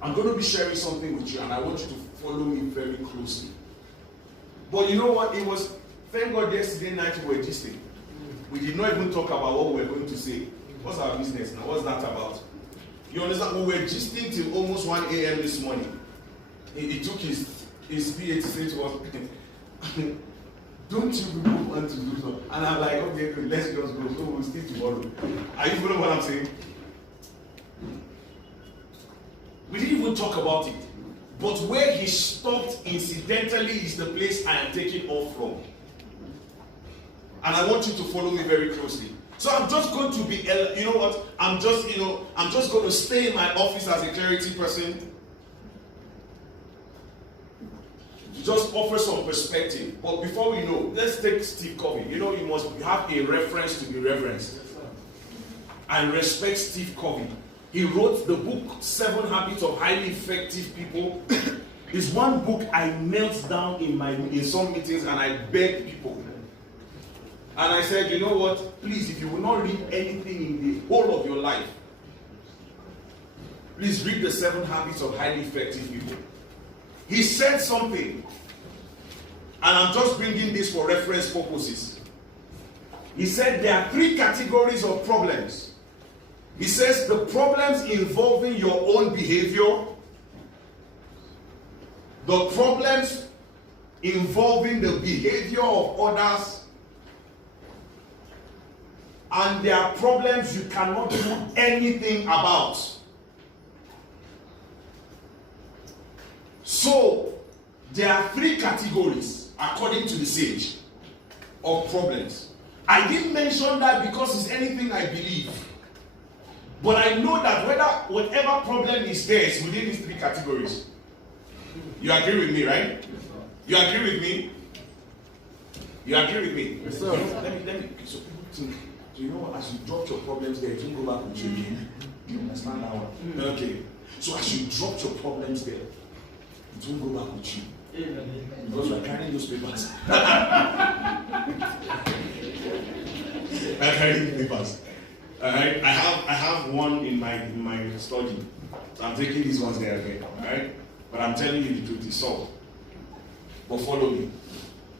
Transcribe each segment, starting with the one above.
I'm going to be sharing something with you, and I want you to follow me very closely. But you know what? It was, thank God, yesterday night we were gisting. We did not even talk about what we were going to say. What's our business now? What's that about? You understand? We were gisting till almost 1 a.m. this morning. He took his PA to say to us, don't you people want to do so? And I'm like, okay, let's just go. So we'll see tomorrow. Are you following what I'm saying? We didn't even talk about it. But where he stopped incidentally is the place I am taking off from. And I want you to follow me very closely. So I'm just going to be, you know what? I'm just going to stay in my office as a clarity person to just offer some perspective. But before we know, let's take Steve Covey. You know, you must have a reference to be reverenced. I respect Steve Covey. He wrote the book 7 Habits of Highly Effective People. It's one book I knelt down in some meetings and I begged people. And I said, you know what? Please, if you will not read anything in the whole of your life, please read the 7 Habits of Highly Effective People. He said something, and I'm just bringing this for reference purposes. He said there are 3 categories of problems. He says the problems involving your own behavior, the problems involving the behavior of others, and there are problems you cannot do anything about. So, there are 3 categories, according to the sage, of problems. I didn't mention that because it's anything I believe. But I know that whatever problem is there is within these 3 categories. You agree with me, right? You agree with me? You agree with me? Yes, sir. Let me. So people think, so you know, as you drop your problems there, it won't go back with you. You understand that one? Okay. So as you drop your problems there, it won't go back with you. Because you are carrying those papers. I'm carrying the papers. Alright, I have one in my study. So I'm taking these ones there again. Alright? But I'm telling you the truth, it's solved. But follow me.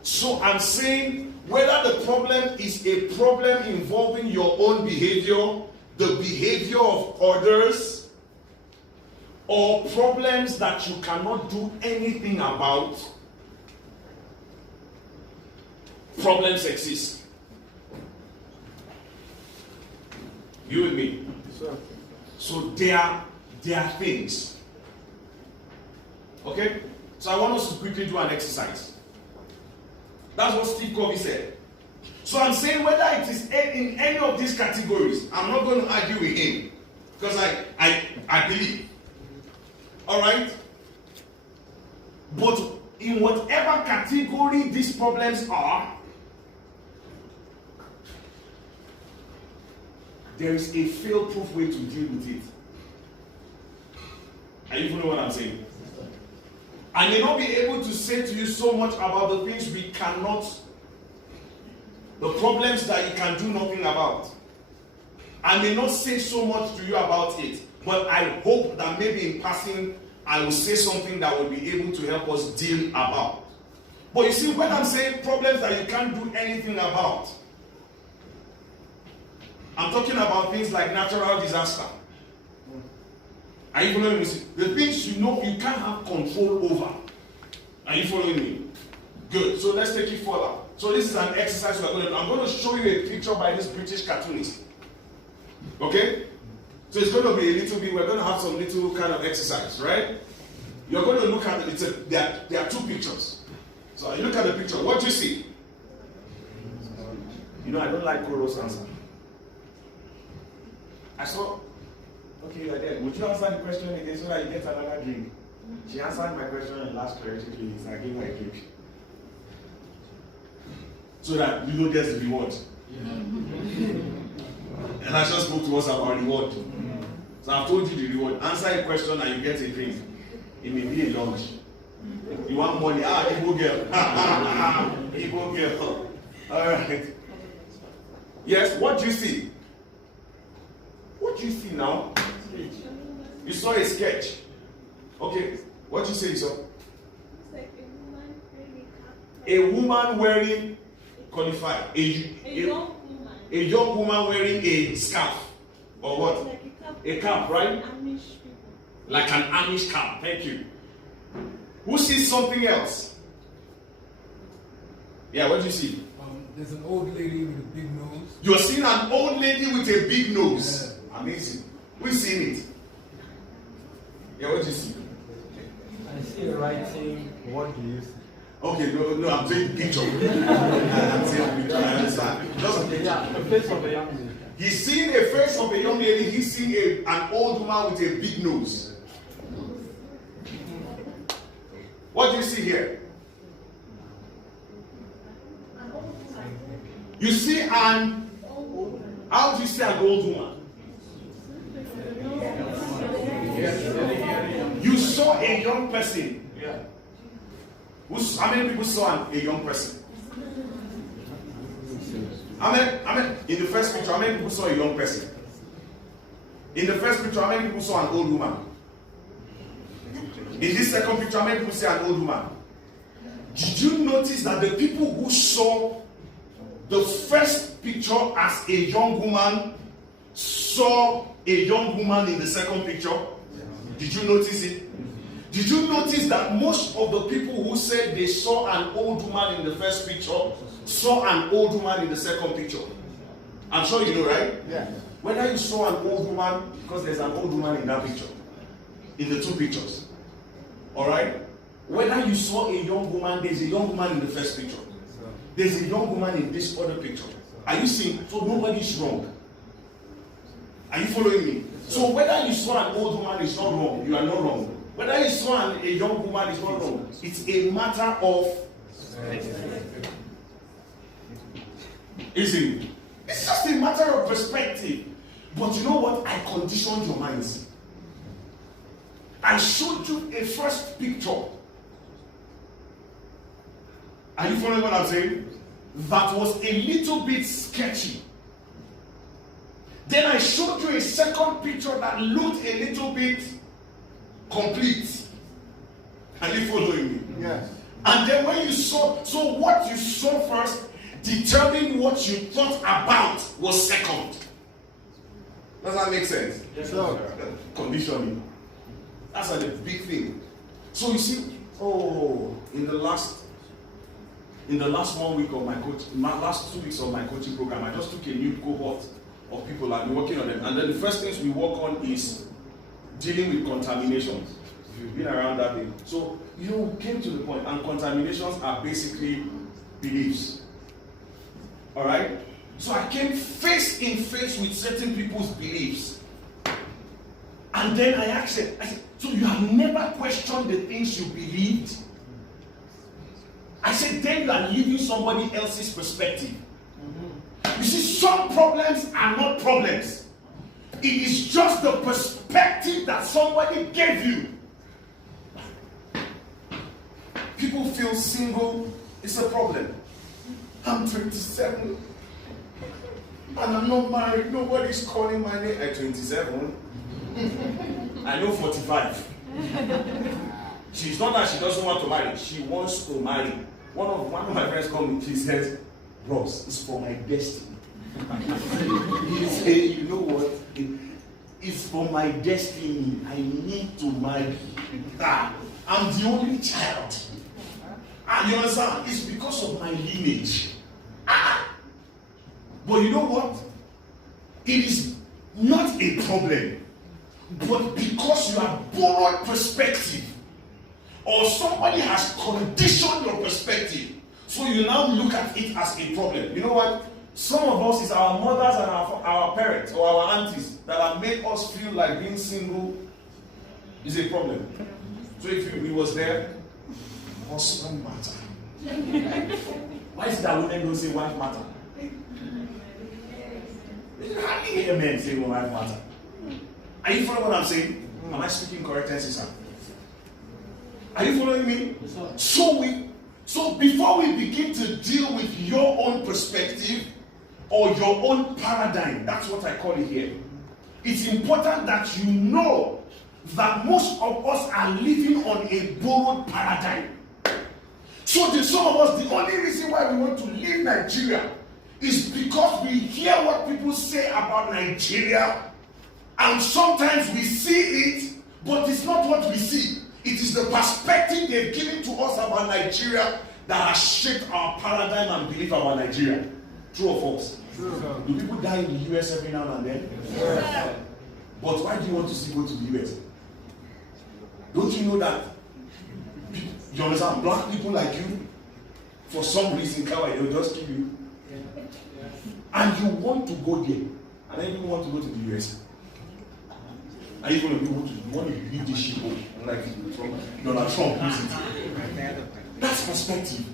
So I'm saying whether the problem is a problem involving your own behavior, the behavior of others, or problems that you cannot do anything about, problems exist. You with me? Sure. So there are things. Okay? So I want us to quickly do an exercise. That's what Steve Covey said. So I'm saying whether it is in any of these categories, I'm not going to argue with him. Because I believe. Alright? But in whatever category these problems are, there is a fail-proof way to deal with it. Are you following what I'm saying? I may not be able to say to you so much about the things we cannot, the problems that you can do nothing about. I may not say so much to you about it, but I hope that maybe in passing, I will say something that will be able to help us deal about. But you see, when I'm saying problems that you can't do anything about, I'm talking about things like natural disaster. Are you following me? The things you know you can't have control over. Are you following me? Good. So let's take it further. So this is an exercise we're going to do. I'm going to show you a picture by this British cartoonist. Okay? So it's going to be a little bit, we're going to have some little kind of exercise, right? You're going to look at it. There are 2 pictures. So you look at the picture. What do you see? You know, I don't like Koro's answer. I saw, okay, you are there. Would you answer the question again so that you get another drink? She answered my question in last clarity clinic. I gave her a drink. So that you don't get the reward. Yeah. And I just spoke to us about reward. So I've told you the reward. Answer a question and you get a drink. It may be a lunch. You want money? Igbo girl. Igbo girl. Alright. Yes, what do you see? What do you see now? You saw a sketch. Okay, what you say, sir? It's like a woman wearing a cap. A woman wearing, qualified, A young woman. a young woman wearing a scarf. Or what? Like a cap. A cap, right? Amish people. Like an Amish cap. Thank you. Who sees something else? Yeah, what do you see? There's an old lady with a big nose. You're seeing an old lady with a big nose. Yeah. Amazing. Who's seeing it? Yeah, what do you see? I see a writing. What do you see? Okay, no, I'm saying picture. I'm saying picture. I understand. Yeah, the face of a young lady. He's seeing a face of a young lady. He's seeing an old woman with a big nose. What do you see here? You see an, how do you see an old woman? You saw a young person. Yeah. How many people saw a young person? In the first picture, how many people saw a young person? In the first picture, how many people saw an old woman? In this second picture, how many people see an old woman? Did you notice that the people who saw the first picture as a young woman saw a young woman in the second picture? Did you notice it? Did you notice that most of the people who said they saw an old woman in the first picture saw an old woman in the second picture? I'm sure you know, right? Yeah. Whether you saw an old woman, because there's an old woman in that picture, in the two pictures. Alright? Whether you saw a young woman, there's a young woman in the first picture. There's a young woman in this other picture. Are you seeing? So nobody's wrong. Are you following me? So whether you saw an old woman is not wrong. You are not wrong. Whether you saw a young woman is not wrong. It's a matter of, isn't it? It's just a matter of perspective. But you know what? I conditioned your minds. I showed you a first picture. Are you following what I'm saying? That was a little bit sketchy. Then I showed you a second picture that looked a little bit complete. Are you following me? Yes. And then when you saw, so what you saw first determined what you thought about was second. Does that make sense? Yes, sir. Conditioning. That's a big thing. So you see, in the last 1 week of my last 2 weeks of my coaching program, I just took a new cohort of people. I've been working on them. And then the first things we work on is dealing with contaminations. You've been around that thing. So you came to the point, and contaminations are basically beliefs. Alright? So I came face in face with certain people's beliefs. And then I asked them, I said, so you have never questioned the things you believed? I said, then you are living somebody else's perspective. You see, some problems are not problems. It is just the perspective that somebody gave you. People feel single, it's a problem. I'm 27 and I'm not married. Nobody's calling my name at 27. I know 45. She's not that she doesn't want to marry. She wants to marry. One of my friends called me. She says, "Ross, it's for my destiny." He said, "You know what? It's for my destiny. I need to marry. I'm the only child. And you understand? It's because of my lineage." But you know what? It is not a problem. But because you have borrowed perspective, or somebody has conditioned your perspective, so you now look at it as a problem. You know what? Some of us is our mothers and our parents or our aunties that have made us feel like being single is a problem. So if it was there, husband matter. Why is it that women don't say wife matter? You hardly hear men say wife matter. Are you following what I'm saying? Am I speaking correct sense? Are you following me? So before we begin to deal with your own perspective or your own paradigm, that's what I call it here. It's important that you know that most of us are living on a borrowed paradigm. So some of us, the only reason why we want to leave Nigeria is because we hear what people say about Nigeria, and sometimes we see it, but it's not what we see. It is the perspective they've given to us about Nigeria that has shaped our paradigm and belief about Nigeria. True or false? True. Do people die in the US every now and then? Yes. But why do you want to still go to the US? Don't you know that? You understand? Black people like you, for some reason, they'll just kill you. And you want to go there. And then you want to go to the US. And you're going to you want to leave this ship home. Like Donald Trump uses it. That's perspective.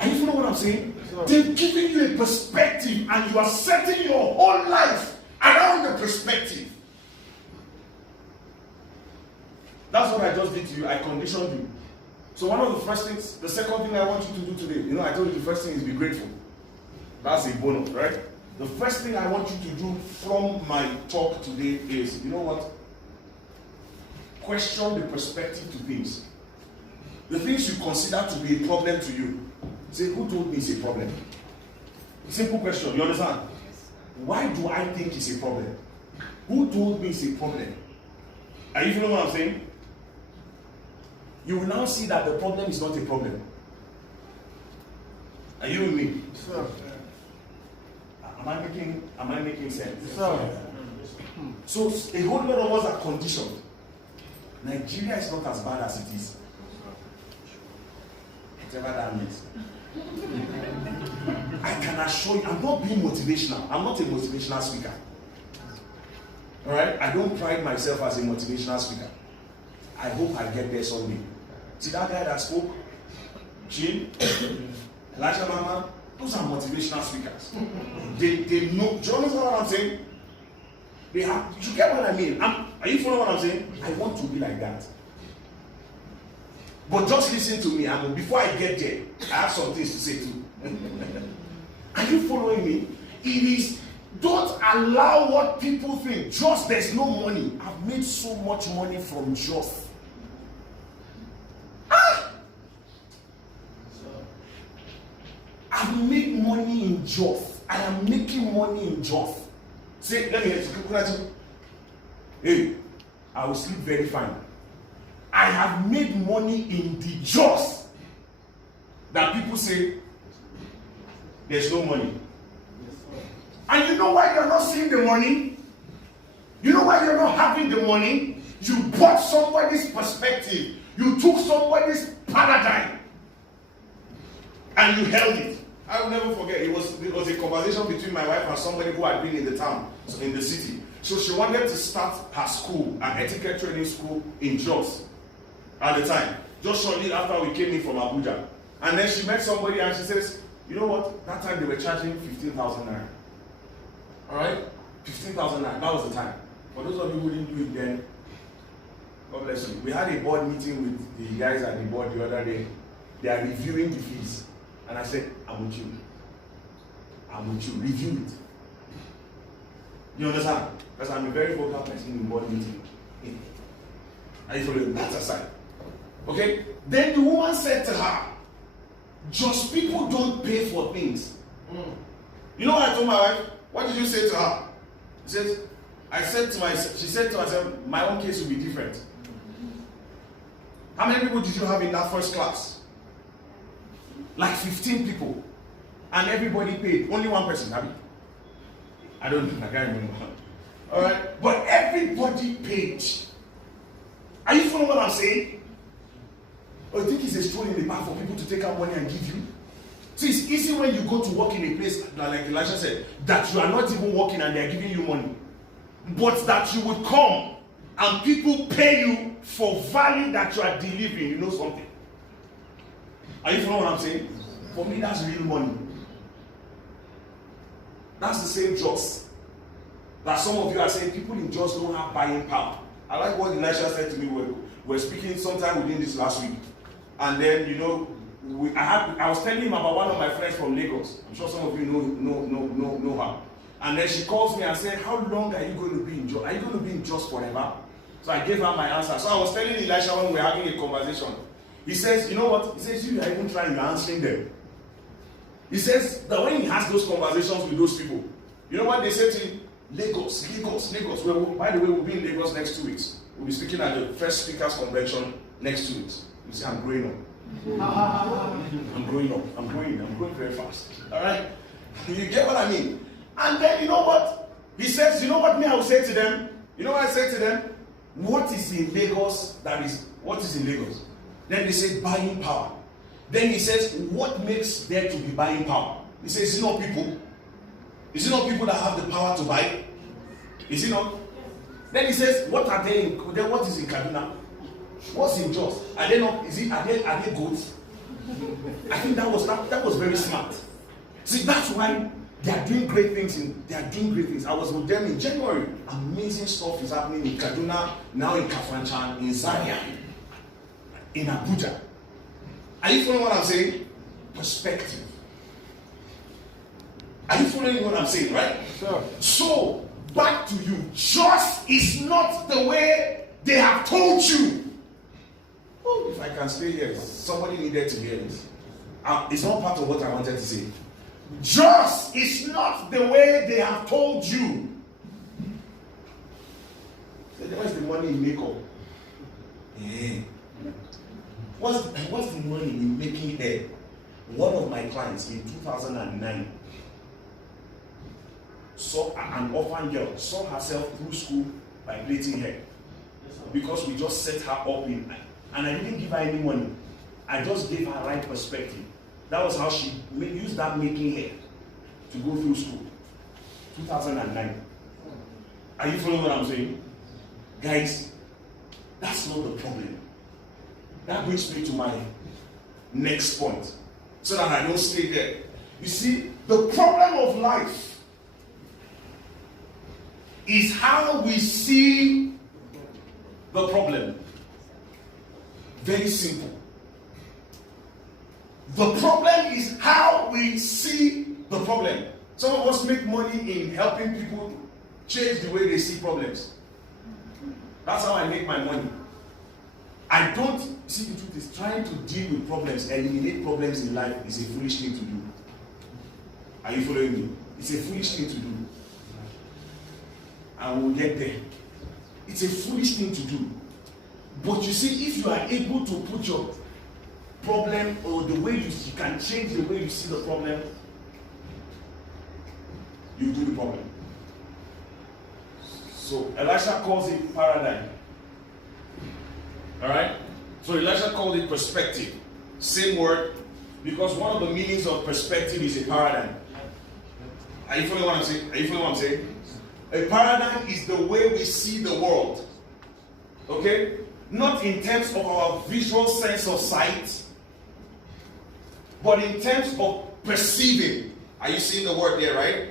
And you know what I'm saying? They've given you a perspective and you are setting your whole life around the perspective. That's what I just did to you. I conditioned you. So one of the first things, the second thing I want you to do today, I told you the first thing is be grateful. That's a bonus, right? The first thing I want you to do from my talk today is, you know what? Question the perspective to things. The things you consider to be a problem to you. Say, who told me it's a problem? Simple question, you understand? Why do I think it's a problem? Who told me it's a problem? Are you feeling what I'm saying? You will now see that the problem is not a problem. Are you with me? Sir. Am I making sense? Sir. So a whole lot of us are conditioned. Nigeria is not as bad as it is. Whatever that means. I can assure you, I'm not being motivational. I'm not a motivational speaker. Alright? I don't pride myself as a motivational speaker. I hope I get there someday. See that guy that spoke? Jim? Elijah Mama? Those are motivational speakers. They know. Do you understand what I'm saying? They have. You get what I mean? Are you following what I'm saying? I want to be like that. But just listen to me. Before I get there, I have some things to say too. Are you following me? It is. Don't allow what people think. Just there's no money. I've made so much money from just. I've made money in Jos. I am making money in Jos. Say, let me hear you. Hey, I will sleep very fine. I have made money in the Jos that people say there's no money. And you know why you're not seeing the money? You know why you're not having the money? You bought somebody's perspective. You took somebody's paradigm and you held it. I will never forget. It was a conversation between my wife and somebody who had been in the town, in the city. So she wanted to start her school, an etiquette training school in Jos at the time. Just shortly after we came in from Abuja. And then she met somebody and she says, you know what? That time they were charging 15,000 naira. Alright? 15,000 naira. That was the time. For those of you who didn't do it then, God bless you. We had a board meeting with the guys at the board the other day. They are reviewing the fees. And I said, I'm with you. I'm with you. Review it. You understand? Because I'm a very vocal person in board meeting. Are you following that aside? Okay? Then the woman said to her, just people don't pay for things. You know what I told my wife? What did you say to her? She said to myself, my own case will be different. How many people did you have in that first class? Like 15 people. And everybody paid. Only one person, Abby. I can't remember. Alright? But everybody paid. Are you following what I'm saying? Or you think it's a stroll in the park for people to take out money and give you? So it's easy when you go to work in a place, like Elisha said, that you are not even working and they are giving you money. But that you would come and people pay you for value that you are delivering. You know something? Are you following what I'm saying? For me, that's real money. That's the same Jos. That some of you are saying people in Jos don't have buying power. I like what Elisha said to me. We were speaking sometime within this last week. And then, I was telling him about one of my friends from Lagos. I'm sure some of you know her. And then she calls me and said, how long are you going to be in Jos? Are you going to be in Jos forever? So I gave her my answer. So I was telling Elisha when we were having a conversation. He says, you know what? He says, you are even trying, you're answering them. He says that when he has those conversations with those people, you know what they say to him? Lagos. Well, by the way, we'll be in Lagos next 2 weeks. We'll be speaking at the first speakers convention next 2 weeks. You see, I'm growing up. I'm growing very fast. Alright? You get what I mean? And then you know what? He says, you know what me I will say to them? You know what I say to them? What is in Lagos what is in Lagos? Then they say buying power. Then he says, what makes there to be buying power? He says, is it not people? Is it not people that have the power to buy? Is it not? Then he says, what is in Kaduna? What's in Jos? Are they goats? I think that was very smart. See, that's why they are doing great things. I was with them in January. Amazing stuff is happening in Kaduna, now in Kafanchan, in Zaria, in Abuja. Are you following what I'm saying? Perspective. Are you following what I'm saying, right? Sure. So, back to you. Just is not the way they have told you. Oh, if I can stay here, somebody needed to hear this. It's not part of what I wanted to say. Just is not the way they have told you. What's the money in makeup? Yeah. What's the money in making hair? One of my clients in 2009 saw an orphan girl, saw herself through school by plaiting hair. Because we just set her up in, and I didn't give her any money. I just gave her right perspective. That was how she used that making hair to go through school. 2009. Are you following what I'm saying? Guys, that's not the problem. That brings me to my next point, so that I don't stay there. You see, the problem of life is how we see the problem. Very simple. The problem is how we see the problem. Some of us make money in helping people change the way they see problems. That's how I make my money. I don't see the truth is trying to deal with problems, eliminate problems in life is a foolish thing to do. Are you following me? It's a foolish thing to do. And we'll get there. It's a foolish thing to do. But you see, if you are able to put your problem or the way you can change the way you see the problem, you do the problem. So Elisha calls it paradigm. Alright? So Elisha called it perspective. Same word, because one of the meanings of perspective is a paradigm. Are you following what I'm saying? A paradigm is the way we see the world. Okay? Not in terms of our visual sense of sight, but in terms of perceiving. Are you seeing the word there, right?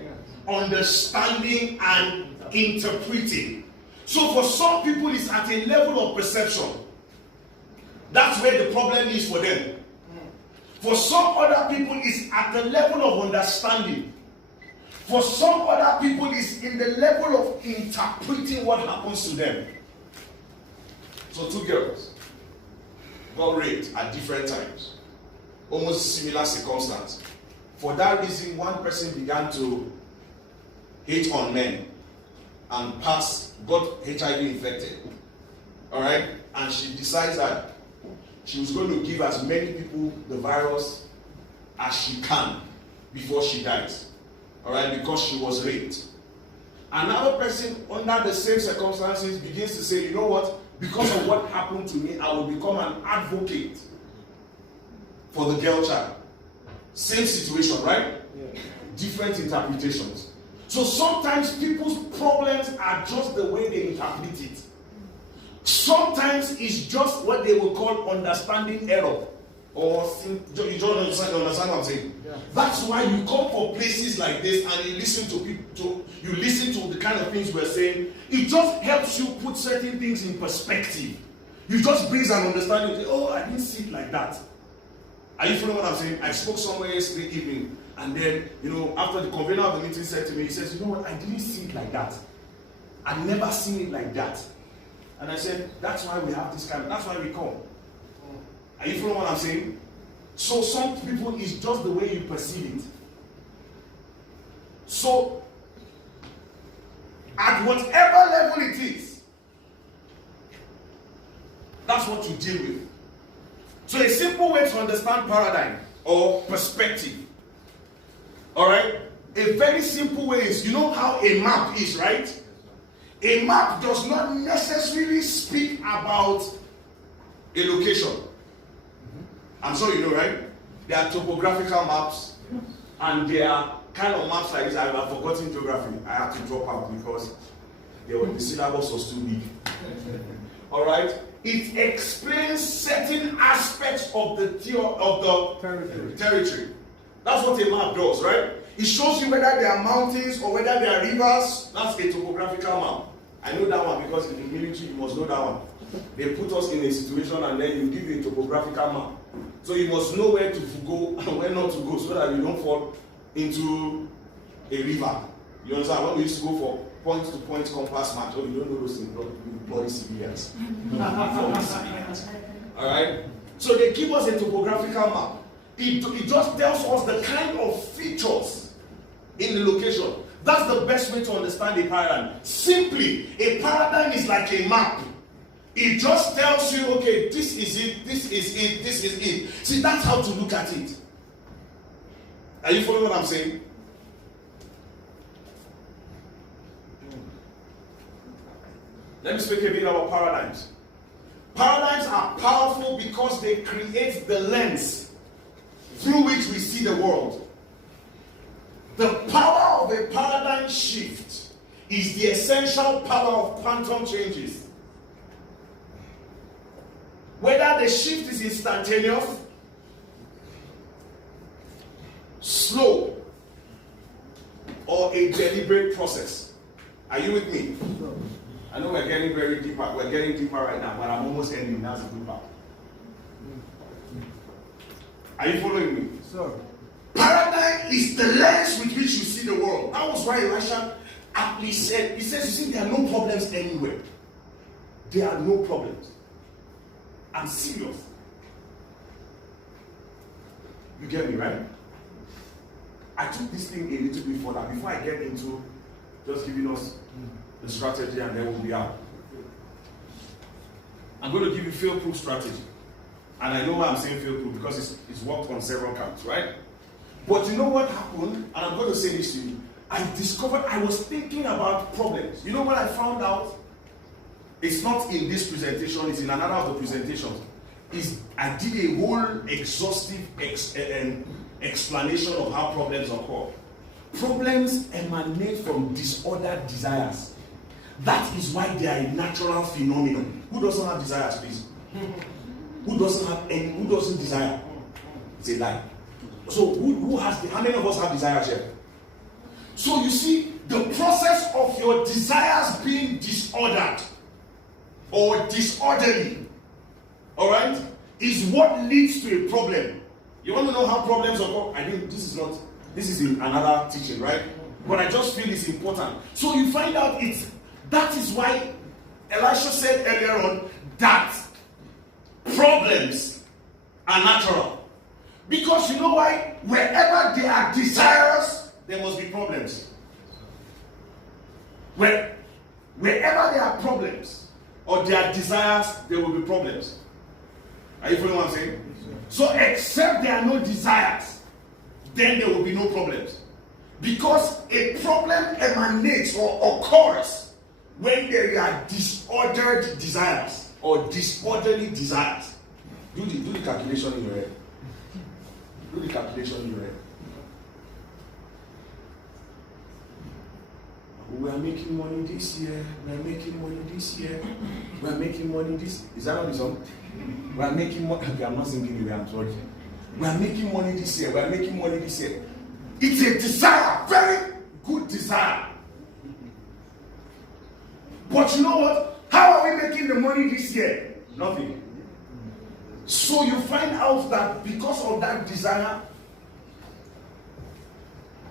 Understanding and interpreting. So for some people, it's at a level of perception. That's where the problem is for them. For some other people, it's at the level of understanding. For some other people, it's in the level of interpreting what happens to them. So 2 girls got raped at different times. Almost similar circumstance. For that reason, one person began to hate on men and got HIV infected. Alright? And she decides that she was going to give as many people the virus as she can before she dies. Alright? Because she was raped. Another person under the same circumstances begins to say, you know what? Because of what happened to me, I will become an advocate for the girl child. Same situation, right? Yeah. Different interpretations. So sometimes people's problems are just the way they interpret it. Sometimes it's just what they will call understanding error. Or you don't understand what I'm saying? Yeah. That's why you come for places like this and you listen to people, you listen to the kind of things we're saying. It just helps you put certain things in perspective. You just brings an understanding. You say, oh, I didn't see it like that. Are you following what I'm saying? I spoke somewhere yesterday evening, and then, after the convener of the meeting said to me, he says, you know what, I didn't see it like that. I've never seen it like that. And I said, that's why we have this that's why we come. Are you following what I'm saying? So some people, it's just the way you perceive it. So, at whatever level it is, that's what you deal with. So a simple way to understand paradigm or perspective, all right? A very simple way is, you know how a map is, right? A map does not necessarily speak about a location. I'm sure you know, right? There are topographical maps, and there are kind of maps like this. I have forgotten geography. I had to drop out because the syllabus was too big. All right? It explains certain aspects of the territory. That's what a map does, right? It shows you whether there are mountains or whether there are rivers. That's a topographical map. I know that one because in the military you must know that one. They put us in a situation and then you give you a topographical map. So you must know where to go and where not to go so that you don't fall into a river. You understand? When we used to go for point-to-point compass match, oh, you don't know those things, bloody civilians. Alright? So they give us a topographical map. It just tells us the kind of features in the location. That's the best way to understand a paradigm. Simply, a paradigm is like a map. It just tells you, okay, this is it, this is it, this is it. See, that's how to look at it. Are you following what I'm saying? Let me speak a bit about paradigms. Paradigms are powerful because they create the lens through which we see the world. The power of a paradigm shift is the essential power of quantum changes. Whether the shift is instantaneous, slow, or a deliberate process. Are you with me? I know we're getting very deeper. We're getting deeper right now, but I'm almost ending. That's the good part. Are you following me? Sir. Paradigm is the lens with which you see the world. That was why Elisha aptly said, he says, you see, there are no problems anywhere. There are no problems. I'm serious. You get me, right? I took this thing a little bit further before I get into just giving us the strategy and then we'll be out. I'm going to give you fail-proof strategy. And I know why I'm saying fail-proof because it's worked on several counts, right? But you know what happened? And I'm going to say this to you. I discovered I was thinking about problems. You know what I found out? It's not in this presentation, it's in another of the presentations. I did a whole exhaustive explanation of how problems occur. Problems emanate from disordered desires. That is why they are a natural phenomenon. Who doesn't have desires, please? Who doesn't desire? It's a lie. So how many of us have desires here? So you see, the process of your desires being disordered or disorderly, all right, is what leads to a problem. You want to know how problems occur? I think this is in another teaching, right? But I just feel it's important. So you find out that is why Elisha said earlier on that problems are natural. Because you know why? Wherever there are desires, there must be problems. Wherever there are problems or there are desires, there will be problems. Are you following what I'm saying? So except there are no desires, then there will be no problems. Because a problem emanates or occurs when there are disordered desires or disorderly desires. Do the calculation in your head. Do the calculation in your head. We are making money this year. We are making money this year. We are making money this. Is that not the song? We are making money. Okay, I'm not singing the way I'm sorry. We are making money this year. We are making money this year. It's a desire, very good desire. But you know what? How are we making the money this year? Nothing. So you find out that because of that desire,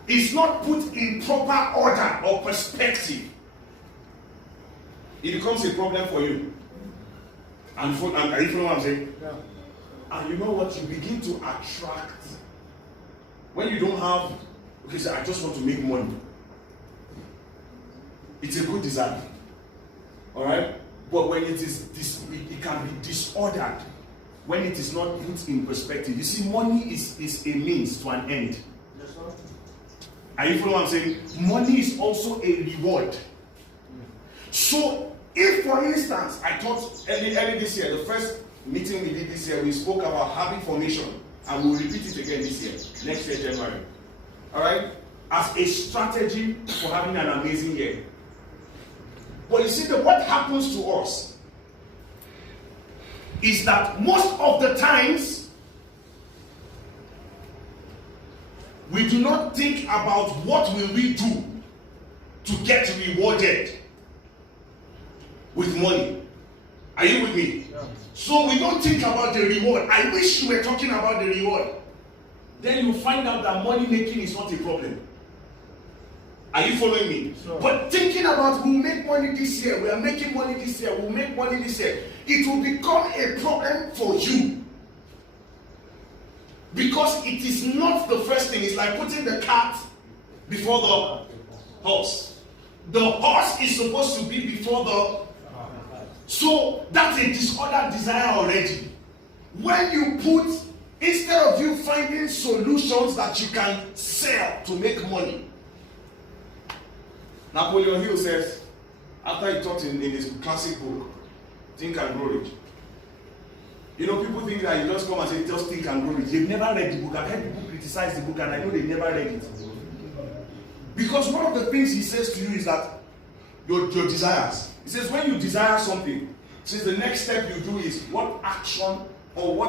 it's not put in proper order or perspective. it becomes a problem for you. And are you following what I'm saying? Yeah. And you know what? You begin to attract. When you don't have, okay, so I just want to make money. It's a good desire. Alright? But when it is it can be disordered. When it is not put in perspective. You see, money is a means to an end. Yes, sir. Are you following what I'm saying? Money is also a reward. So, if for instance, I thought early this year, the first meeting we did this year, we spoke about habit formation, and we'll repeat it again this year, next year, January. Alright? As a strategy for having an amazing year. But you see, what happens to us is that most of the times, we do not think about what will we do to get rewarded with money. Are you with me? Yeah. So we don't think about the reward. I wish you were talking about the reward. Then you find out that money making is not a problem. Are you following me? Sure. But thinking about we'll make money this year, we are making money this year, we'll make money this year, it will become a problem for you. Because it is not the first thing. It's like putting the cart before the horse. The horse is supposed to be before the... So that's a disordered desire already. When you put, instead of you finding solutions that you can sell to make money. Napoleon Hill says, after he taught in his classic book, Think and Grow Rich. You know, people think that you just come and say, just think and grow rich. They've never read the book. I've heard people criticize the book and I know they never read it. Because one of the things he says to you is that your desires. He says when you desire something, he says the next step you do is what action or what